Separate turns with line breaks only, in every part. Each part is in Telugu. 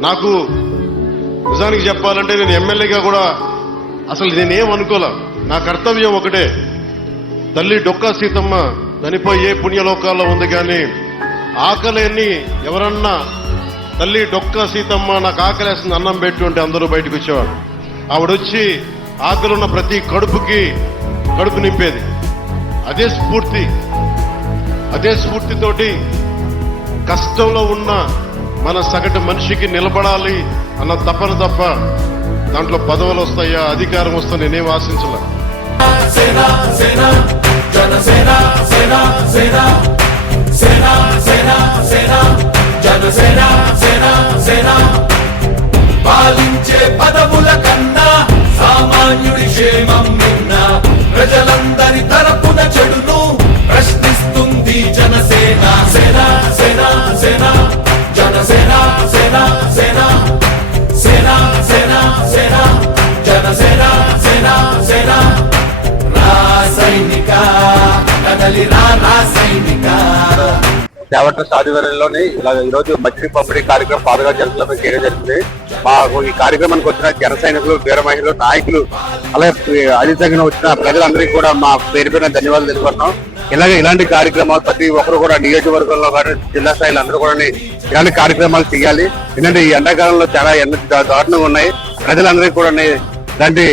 నాకు నిజానికి చెప్పాలంటే నేను ఎమ్మెల్యేగా కూడా అసలు నేనేం అనుకోలే. నా కర్తవ్యం ఒకటే. తల్లి డొక్కా సీతమ్మ చనిపోయి ఏ పుణ్యలోకాల్లో ఉంది కానీ ఆకలిని ఎవరన్నా తల్లి డొక్కా సీతమ్మ నాకు ఆకలేస్తుంది అన్నం పెట్టుంటే అందరూ బయటకు వచ్చేవారు ఆవిడొచ్చి ఆకలున్న ప్రతి కడుపుకి కడుపు నింపేది. అదే స్ఫూర్తి. అదే స్ఫూర్తితోటి కష్టంలో ఉన్న మన సగటు మనిషికి నిలబడాలి అన్న తపన తప్ప దాంట్లో పదవులు వస్తాయా అధికారం వస్తా నేనేం ఆశించలే.
పాలించే పదవుల కన్నా సామాన్యుడి క్షేమం సేన సేన సేన జనసేన సేన సేన సేన సేన సేన జనసేన సేన సేన రాసైనిక కదలి రా రాసైనిక
దేవట్ల ఆధ్వర్యంలోని ఇలా ఈ రోజు పంపిణీ కార్యక్రమం పాదగా జరుగుతున్న చేయడం జరిగింది. మాకు ఈ కార్యక్రమానికి వచ్చిన జన సైనికులు వీర మహిళలు నాయకులు అలాగే అధితంగా వచ్చిన ప్రజలందరికీ కూడా మా పేరు పేరున ధన్యవాదాలు తెలుపుతున్నాం ఇలాగే ఇలాంటి కార్యక్రమాలు ప్రతి ఒక్కరు కూడా నియోజకవర్గంలో కానీ జిల్లా స్థాయిలో అందరూ కూడా ఇలాంటి కార్యక్రమాలు చేయాలి. ఎందుకంటే ఈ ఎండాకాలంలో చాలా ఎండ దారుణంగా ఉన్నాయి. ప్రజలందరికీ కూడా ఇలాంటి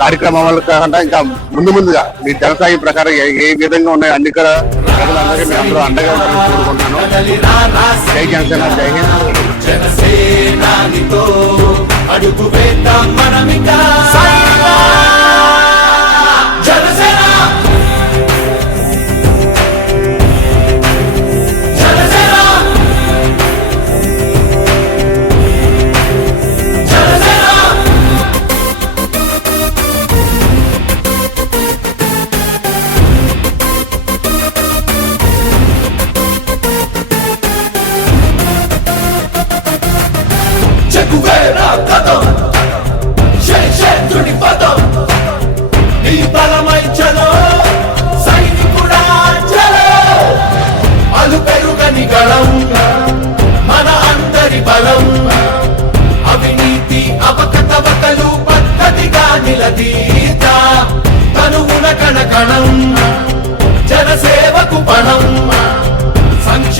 కార్యక్రమాల కాకుండా ఇంకా ముందు ముందుగా మీ జనసాయి ప్రకారం ఏ- విధంగా ఉన్నాయి అన్ని కూడా ప్రజలందరికీ మేము అందరూ అండగా ఉండాలని కోరుకుంటున్నాను. జై జనసేన జై హింద్.
చెక్కువేరా కథం. శేషేంద్రుడి పదం. నీ బలమై చలో. సైనికుడా చలో. అలు పెరుగని గళం. మన అందరి బలం. అవినీతి పద్ధతిగా నిలదీత. తనువున జనసేవకు పణం. సంక్ష